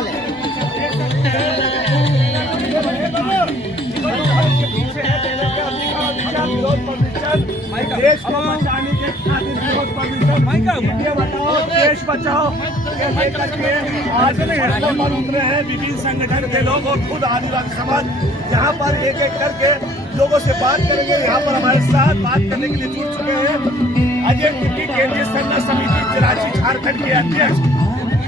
सवाल है। देश को बचाने के खातिर देश बचाओ आज पर उतरे हैं विभिन्न संगठन के लोग और खुद आदिवासी समाज यहाँ पर एक एक करके लोगों से बात करेंगे। यहाँ पर हमारे साथ बात करने के लिए जुड़ चुके हैं अजय टिड्डी, केंद्रीय संघर्ष समिति कराची झारखंड के अध्यक्ष।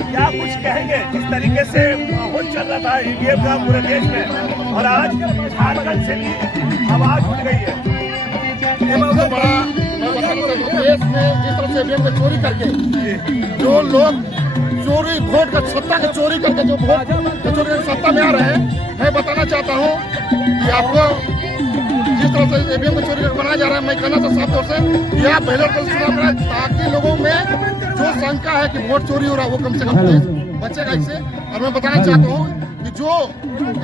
क्या कुछ कहेंगे किस तरीके से माहौल चल रहा था ईवीएम का पूरे देश में, और आज झारखंड से भी आवाज उठ गई है। देश में जिस तरह से ईवीएम को चोरी करके जो लोग चोरी वोट का सत्ता का चोरी करके जो वोट का चोरी करके सत्ता में आ रहे हैं, मैं बताना चाहता हूँ कि आपको जिस तरह से ईवीएम को चोरी करके बनाया जा रहा है, मैं कहना चाहता साफ तौर से कि आप बैलेट पर चुनाव कराएं ताकि लोगों में जो शंका है कि वोट चोरी हो रहा है वो कम से कम बचेगा इससे। और मैं बताना चाहता हूँ कि जो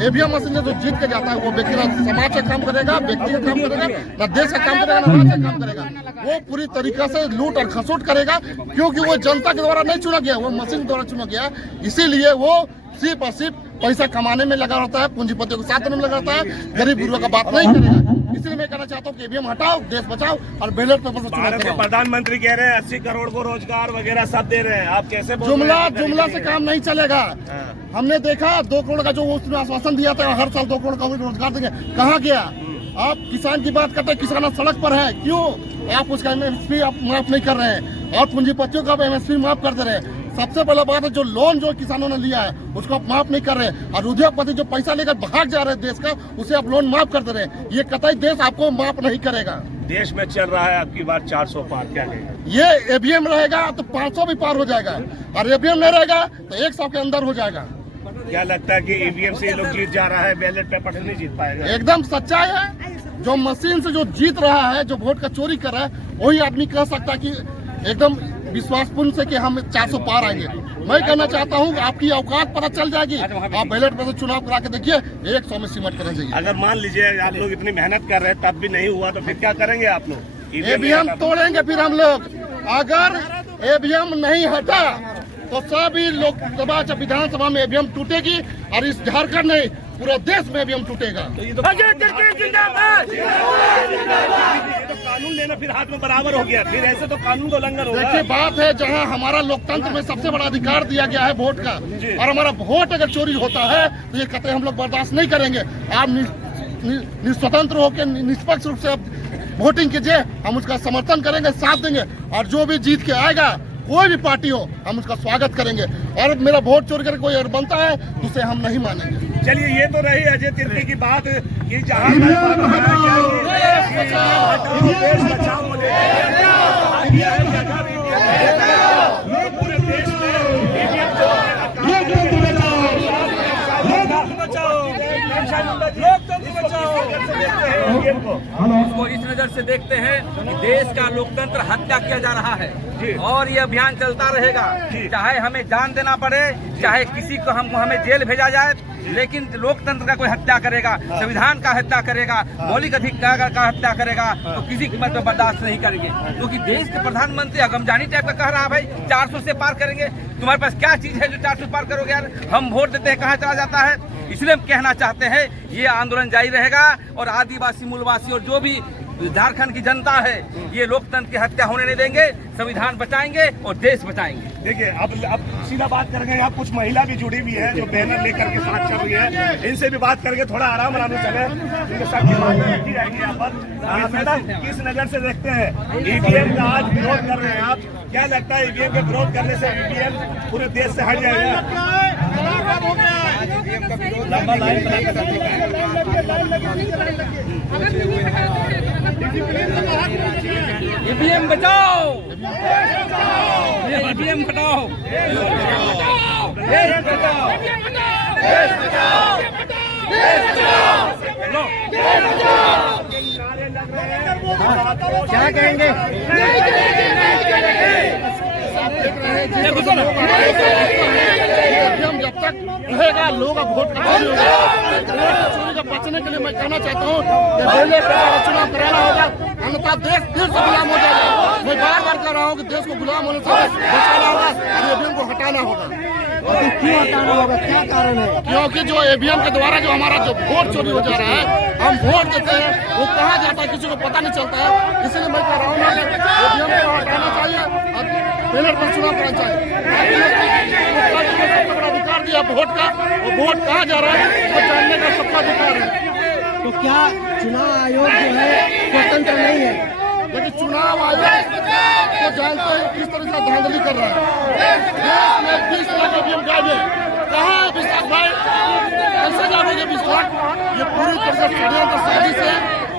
ईवीएम मशीन जो जीत के जाता है वो व्यक्ति ना समाज का काम करेगा, व्यक्ति का काम करेगा, ना देश का काम करेगा, ना राष्ट्र का काम करेगा। वो पूरी तरीके से लूट और खसोट करेगा, क्योंकि वो जनता के द्वारा नहीं चुना गया, वो मशीन द्वारा चुना गया। इसीलिए वो सिर्फ और सिर्फ पैसा कमाने में लगा रहता है, पूंजीपतियों के साथ में लगा रहता है, गरीब गुरुओं का बात नहीं करेगा। इसलिए मैं कहना चाहता हूँ कि ईवीएम हटाओ, देश बचाओ और बैलेट पेपर से चुनाव कराओ। प्रधानमंत्री कह रहे हैं 80 करोड़ को रोजगार वगैरह सब दे रहे हैं, आप कैसे जुमला से काम नहीं चलेगा। हमने देखा 2 करोड़ का जो उसने आश्वासन दिया था, हर साल 2 करोड़ का रोजगार देंगे, कहाँ गया? आप किसान की बात करते हैं, किसान सड़क पर है, क्यों? आप उसका एमएसपी आप माफ नहीं कर रहे हैं और पूंजीपतियों का एमएसपी माफ कर दे रहे हैं। सबसे पहला बात है जो लोन जो किसानों ने लिया है उसको आप माफ नहीं कर रहे हैं, और उद्योगपति जो पैसा लेकर भाग जा रहे हैं देश का, उसे आप लोन माफ कर दे रहे हैं। ये कतई देश आपको माफ नहीं करेगा। देश में चल रहा है आपकी बात 400 पार, क्या है ये ईवीएम रहेगा तो 500 भी पार हो जाएगा, और ईवीएम नहीं रहेगा तो 100 के अंदर हो जाएगा। क्या लगता है कि ईवीएम से ये लोग जीत जा रहा है, बैलेट पेपर से नहीं जीत पाएगा? एकदम सच्चाई है। जो मशीन से जो जीत रहा है, जो वोट का चोरी कर रहा है, वही आदमी कह सकता है कि एकदम विश्वासपूर्ण से कि हम 400 पार आएंगे। मैं कहना चाहता हूँ आपकी औकात पता चल जाएगी। आप बैलेट पर चुनाव करा के देखिए, 100 में सिमट कर जाइए। अगर मान लीजिए आप लोग इतनी मेहनत कर रहे हैं तब भी नहीं हुआ तो फिर क्या करेंगे आप लोग? ईवीएम तोड़ेंगे फिर हम लोग। अगर ईवीएम नहीं हटा तो सभी लोकसभा विधानसभा में ईवीएम टूटेगी, और इस झारखंड नहीं पूरे देश में ईवीएम टूटेगा। कानून लेना फिर हाथ में बराबर हो गया, फिर ऐसे तो कानून का उल्लंघन होगा। देखिए बात है, जहां हमारा लोकतंत्र में सबसे बड़ा अधिकार दिया गया है वोट का, और हमारा वोट अगर चोरी होता है तो ये कतई हम लोग बर्दाश्त नहीं करेंगे। आप निस्वतंत्र होकर निष्पक्ष रूप से वोटिंग कीजिए, हम उसका समर्थन करेंगे, साथ देंगे, और जो भी जीत के आएगा कोई भी पार्टी हो हम उसका स्वागत करेंगे। और मेरा वोट चोरी करके कोई और बनता है तो उसे हम नहीं मानेंगे। चलिए, ये तो रही अजय तिर्की की बात कि जहाँ पूरे देश में इसको इस नजर से देखते हैं कि देश का लोकतंत्र हत्या किया जा रहा है, और ये अभियान चलता रहेगा। चाहे हमें जान देना पड़े, चाहे किसी को हमें जेल भेजा जाए, लेकिन लोकतंत्र का कोई हत्या करेगा, संविधान का हत्या करेगा, मौलिक अधिकार का हत्या करेगा तो किसी कीमत पर बर्दाश्त नहीं करेंगे। क्योंकि देश के प्रधानमंत्री अगमजानी टाइप का कह रहा है, भाई 400 से पार करेंगे। तुम्हारे पास क्या चीज है जो 400 पार करोगे यार? हम वोट देते हैं, कहाँ चला जाता है? इसलिए हम कहना चाहते हैं ये आंदोलन जारी रहेगा, और आदिवासी मूलवासी और जो भी झारखंड की जनता है ये लोकतंत्र की हत्या होने नहीं देंगे। संविधान बचाएंगे और देश बचाएंगे। देखिए, अब सीधा बात करेंगे। यहाँ कुछ महिला भी जुड़ी हुई है जो बैनर लेकर के साथ चल रही है, इनसे भी बात करके थोड़ा आराम से चले। इनके साथ बात रखी जाएगी यहाँ पर। मैडम, किस नजर से देखते हैं ईवीएम का आज विरोध कर रहे हैं आप? क्या लगता है ईवीएम के विरोध करने से ईवीएम पूरे देश से हट जाएगा? लंबा लाइन ईवीएम बचाओ, ईवीएम हटाओ, देश बचाओ, देश बचाओ, देश बचाओ। क्या कहेंगे? जब तक तक रहेगा लोगों का वोट का चोरी होगा। वोट चोरी का बचने के लिए मैं कहना चाहता हूँ कि बैलेट पेपर का चुनाव कराना होगा, अन्यथा देश फिर से गुलाम हो जाएगा। मैं बार बार कह रहा हूँ कि देश को गुलाम होने से बचाना होगा, ईवीएम को हटाना होगा। क्यों हटाना होगा, क्या कारण है? क्योंकि जो ईवीएम के द्वारा जो हमारा जो वोट चोरी हो जा रहा है, हम वोट देते हैं वो कहाँ जाता है किसी को पता नहीं चलता है। इसीलिए मैं कह रहा हूँ कि ईवीएम को हटाना चाहिए और बैलेट पर चुनाव करना चाहिए। सबसे बड़ा अधिकार दिया वोट का, वो वोट कहाँ जा रहा है वो जानने का सबका अधिकार है। तो क्या चुनाव आयोग जो है स्वतंत्र नहीं है? लेकिन चुनाव आयोग को जानते हैं किस तरह से धांधली कर रहा है। देश में 20 लाख ईवीएम गायब है। कहाँ है 20 लाख भाई? कैसे जाओगे 20 लाख? ये पूरी तरह से षड्यंत्र साजिश है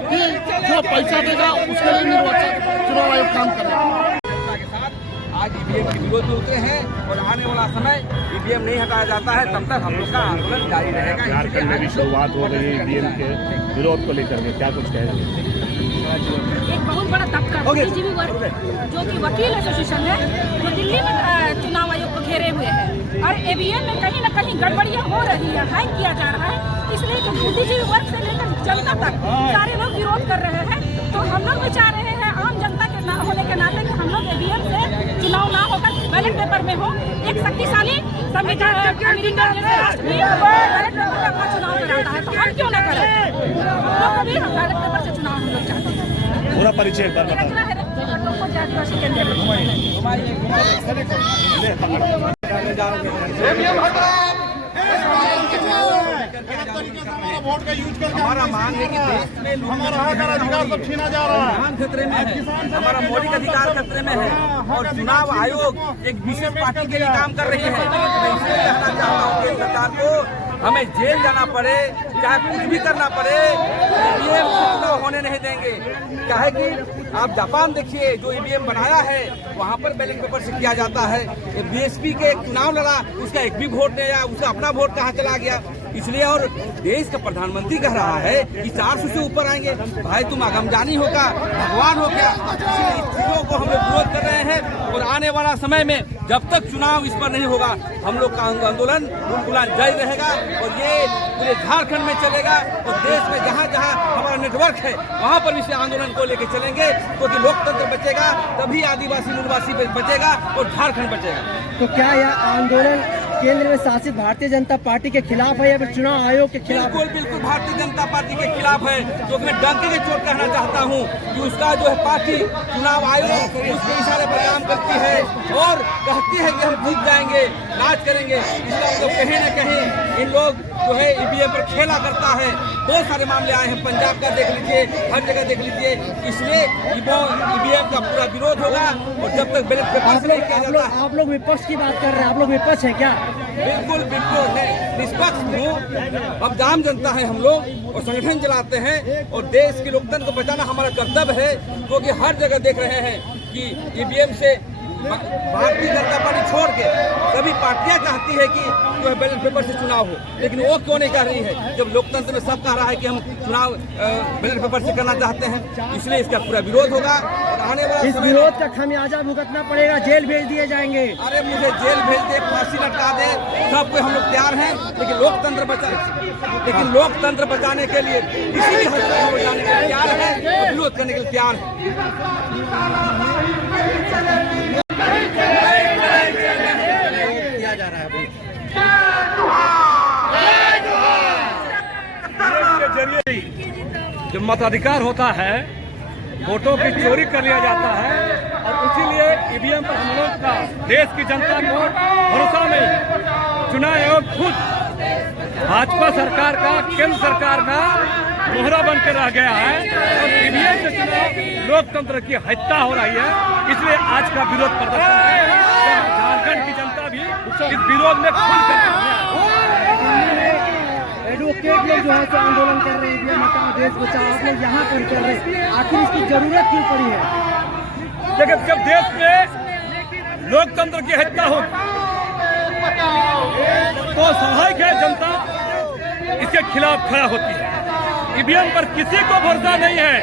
कि जो पैसा देगा उसके लिए निर्वाचन चुनाव आयोग काम करेगा। आज ईवीएम के विरोध में उतरे हैं और आने वाला समय ईवीएम नहीं हटाया जाता है तब तक हम लोग का आंदोलन जारी रहेगा। झारखंड में भी शुरुआत हो गई है ईवीएम के विरोध को लेकर के, क्या कुछ कहेंगे? एक बहुत बड़ा तबका बुद्धिजीवी वर्ग जो कि वकील एसोसिएशन है, जो दिल्ली में चुनाव आयोग को घेरे हुए है और ईवीएम में कहीं न कहीं गड़बड़ियां हो रही है, हैक किया जा रहा है। इसलिए जो बुद्धिजीवी वर्ग से लेकर जनता तक सारे लोग विरोध कर रहे हैं। तो हम लोग भी चाह रहे हैं आम जनता के होने के नाते कि हम लोग ईवीएम से चुनाव ना होकर बैलेट पेपर में हो। एक शक्तिशाली संविधान अमेरिका जैसे राष्ट्र भी बैलेट पेपर में अपना चुनाव कराता है, तो हम क्यों ना करें? हम लोग को भी बैलेट पेपर से चुनाव हम लोग चाहते हैं। पूरा परिचय एक बार मेरा बताओ। जिला है आदिवासी केंद्र हमारा मांग है कि देश में हमारा अधिकार सब छीना जा रहा है, खतरे में है, हमारा मौलिक अधिकार खतरे में है और चुनाव आयोग एक विशेष पार्टी के लिए काम कर रही है। मैं इसलिए कहना चाहता हूँ केंद्र सरकार को हमें जेल जाना पड़े, चाहे कुछ भी करना पड़े, ईवीएम चुनाव होने नहीं देंगे। क्या है कि आप जापान देखिए, जो ईवीएम बनाया है वहाँ पर बैलेट पेपर से किया जाता है। बीएसपी के एक चुनाव लड़ा, उसका एक भी वोट नहीं आया, उसका अपना वोट कहाँ चला गया। इसलिए और देश का प्रधानमंत्री कह रहा है कि 400 से ऊपर आएंगे। भाई तुम अगमजानी हो क्या, भगवान हो क्या? इस चीजों को हम लोग विरोध कर रहे हैं और आने वाला समय में जब तक चुनाव इस पर नहीं होगा हम लोग का आंदोलन बुलबुलान जारी रहेगा और ये पूरे झारखंड में चलेगा और देश में जहाँ जहाँ हमारा नेटवर्क है वहाँ पर भी इस आंदोलन को लेकर चलेंगे, क्योंकि लोकतंत्र बचेगा तभी आदिवासी मूलवासी बचेगा और झारखंड बचेगा। तो क्या यह आंदोलन केंद्र में शासित भारतीय जनता पार्टी के खिलाफ है या फिर चुनाव आयोग के खिलाफ? बिल्कुल बिल्कुल भारतीय जनता पार्टी के खिलाफ है। जो मैं डंके के चोट कहना चाहता हूँ कि उसका जो है पार्टी चुनाव आयोग उसके इशारे पर काम करती है और कहती है कि हम जीत जाएंगे, राज करेंगे। इसका मतलब कहीं न कहीं इन लोग जो है ईवीएम पर खेला करता है। बहुत सारे मामले आए हैं, पंजाब का देख लीजिए, हर जगह देख लीजिए। इसलिए ईवीएम का पूरा विरोध होगा और जब तक बैलेट पेपर से नहीं किया जाता। आप लोग विपक्ष की बात कर रहे हैं, आप लोग विपक्ष है क्या? बिल्कुल बिल्कुल मैं निष्पक्ष हूँ। अब आम जनता है हम लोग और संगठन चलाते हैं और देश के लोकतंत्र को बचाना हमारा कर्तव्य है, क्योंकि हर जगह देख रहे हैं कि ईवीएम से भारतीय जनता पार्टी छोड़ के सभी पार्टियां चाहती है कि जो है बैलेट पेपर से चुनाव हो, लेकिन वो क्यों नहीं कर रही है जब लोकतंत्र में सब कह रहा है कि हम चुनाव बैलेट पेपर से करना चाहते हैं। इसलिए इसका पूरा विरोध होगा और आने वाला इस विरोध का खामियाजा भुगतना पड़ेगा, जेल भेज दिए जाएंगे। अरे मुझे जेल भेज दे, फांसी लटका दे, सब कोई हम लोग तैयार हैं, लेकिन लोकतंत्र बचाने के लिए किसी भी हद तक हम जाने के लिए तैयार है और विरोध करने के लिए तैयार किया जा रहा है। जो मताधिकार होता है वोटों की चोरी कर लिया जाता है और इसीलिए ईवीएम पर हम लोग का देश की जनता को भरोसा नहीं। चुनाव आयोग खुद भाजपा सरकार का, केंद्र सरकार का मोहरा बन के रह गया है और ईवीएम से चुनाव लोकतंत्र की हत्या हो रही है। इसलिए आज का विरोध प्रदर्शन है। झारखंड की जनता भी इस विरोध में खुलकर एडवोकेट लोग जो है तो आंदोलन कर रहे हैं, ईवीएम हटाओ देश बचाओ, आप लोग यहाँ पर कर रहे हैं, आखिर इसकी जरूरत क्यों पड़ी है? लेकिन जब देश में लोकतंत्र की हत्या हो तो स्वाभाविक है जनता इसके खिलाफ खड़ा होती है। ईवीएम पर किसी को भरोसा नहीं है,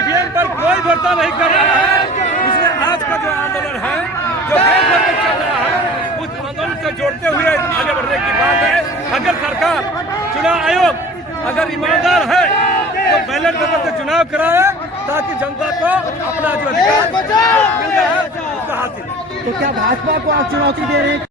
ईवीएम पर कोई भरोसा नहीं कर रहा है। इसलिए आज का जो आंदोलन है, जो देश भर में चल रहा है, उस आंदोलन से जोड़ते हुए आगे बढ़ने की बात अगर सरकार, चुनाव आयोग अगर ईमानदार है तो बैलेट पेपर से चुनाव कराए ताकि जनता को अपना जो अधिकार मिल रहा है उसका हासिल। तो क्या भाजपा को आप चुनौती दे रहे हैं?